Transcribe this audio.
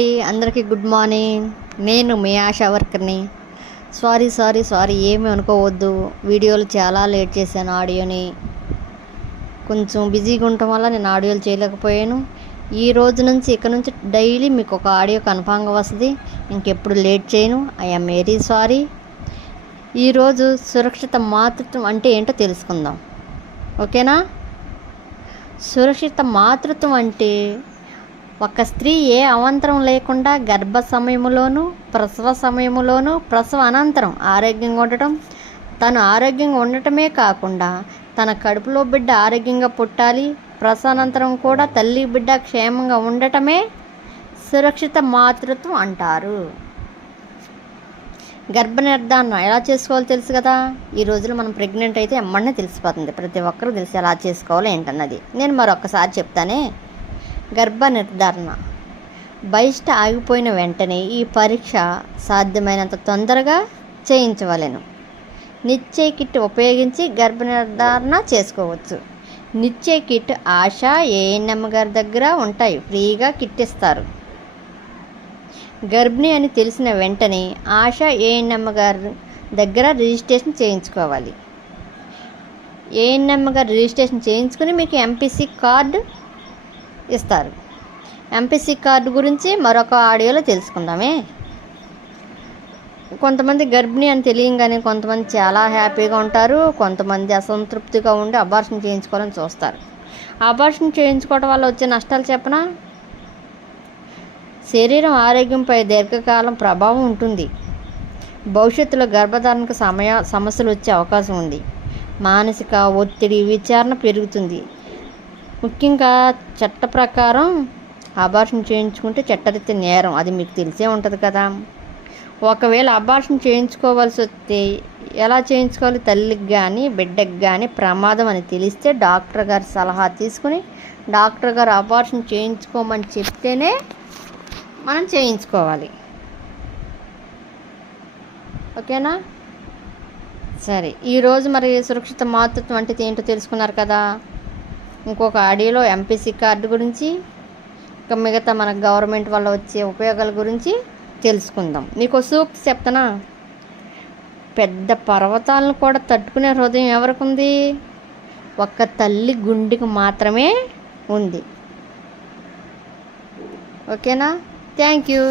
అందరికీ good morning. నేను మీ ASHA వర్కర్ని. Sorry ఏమీ అనుకోవద్దు. వీడియోలు చాలా లేట్ చేశాను. ఆడియోని కొంచెం బిజీగా ఉండటం వల్ల నేను ఆడియోలు చేయలేకపోయాను. ఈ రోజు నుంచి ఇక నుంచి డైలీ మీకు ఒక ఆడియో కన్ఫామ్గా వస్తుంది. ఇంకెప్పుడు లేట్ చేయను. I'm very sorry. ఈరోజు సురక్షిత మాతృత్వం అంటే ఏంటో తెలుసుకుందాం, ఓకేనా? సురక్షిత మాతృత్వం అంటే ఒక స్త్రీ ఏ అవాంతరం లేకుండా గర్భ సమయంలోనూ, ప్రసవ సమయంలోనూ, ప్రసవ అనంతరం ఆరోగ్యంగా ఉండటం. తను ఆరోగ్యంగా ఉండటమే కాకుండా తన కడుపులో బిడ్డ ఆరోగ్యంగా పుట్టాలి. ప్రసవానంతరం కూడా తల్లి బిడ్డ క్షేమంగా ఉండటమే సురక్షిత మాతృత్వం అంటారు. గర్భ నిర్ధారణ ఎలా చేసుకోవాలో తెలుసు కదా. ఈ రోజులో మనం ప్రెగ్నెంట్ అయితే ఎమ్మడనే తెలిసిపోతుంది. ప్రతి ఒక్కరూ తెలిసి ఎలా చేసుకోవాలో ఏంటన్నది నేను మరొకసారి చెప్తానే. గర్భ నిర్ధారణ బహిష్ట ఆగిపోయిన వెంటనే ఈ పరీక్ష సాధ్యమైనంత తొందరగా చేయించవలెను. నిశ్చయ కిట్ ఉపయోగించి గర్భ నిర్ధారణ చేసుకోవచ్చు. నిశ్చయ కిట్ ఆశా ఏఎన్ఎం గారి దగ్గర ఉంటాయి. ఫ్రీగా కిట్ ఇస్తారు. గర్భిణి అని తెలిసిన వెంటనే ఆశా ఏఎన్ఎం గారి దగ్గర రిజిస్ట్రేషన్ చేయించుకోవాలి. ఏఎన్ఎం గారు రిజిస్ట్రేషన్ చేయించుకుని మీకు ఎంపీసీ కార్డు ఇస్తారు. ఎంపీసీ కార్డు గురించి మరొక ఆడియోలో తెలుసుకుందామే. కొంతమంది గర్భిణి అని తెలియగానే కొంతమంది చాలా హ్యాపీగా ఉంటారు. కొంతమంది అసంతృప్తిగా ఉండి అబార్షన్ చేయించుకోవాలని చూస్తారు. అబార్షన్ చేయించుకోవడం వల్ల వచ్చే నష్టాలు చెప్పనా? శరీరం ఆరోగ్యంపై దీర్ఘకాలం ప్రభావం ఉంటుంది. భవిష్యత్తులో గర్భధారణకు సమస్యలు వచ్చే అవకాశం ఉంది. మానసిక ఒత్తిడి, విచారణ పెరుగుతుంది. ముఖ్యంగా చట్ట ప్రకారం అబార్షన్ చేయించుకుంటే చట్టరీత్యా నేరం. అది మీకు తెలిసే ఉంటుంది కదా. ఒకవేళ అబార్షన్ చేయించుకోవాల్సి వస్తే ఎలా చేయించుకోవాలి? తల్లికి కానీ బిడ్డకి కానీ ప్రమాదం అని తెలిస్తే డాక్టర్ గారి సలహా తీసుకుని డాక్టర్ గారు అబార్షన్ చేయించుకోమని చెప్తేనే మనం చేయించుకోవాలి, ఓకేనా? సరే, ఈరోజు మరి సురక్షిత మాతృత్వం అంటే ఏంటో తెలుసుకున్నారు కదా. ఇంకొక ఆడియోలో ఎంపీసీ కార్డు గురించి, ఇంకా మిగతా మన గవర్నమెంట్ వల్ల వచ్చే ఉపయోగాల గురించి తెలుసుకుందాం. మీకు సూక్తి చెప్తానా? పెద్ద పర్వతాలను కూడా తట్టుకునే హృదయం ఎవరికి ఉంది? ఒక్క తల్లి గుండెకి మాత్రమే ఉంది, ఓకేనా? Thank you.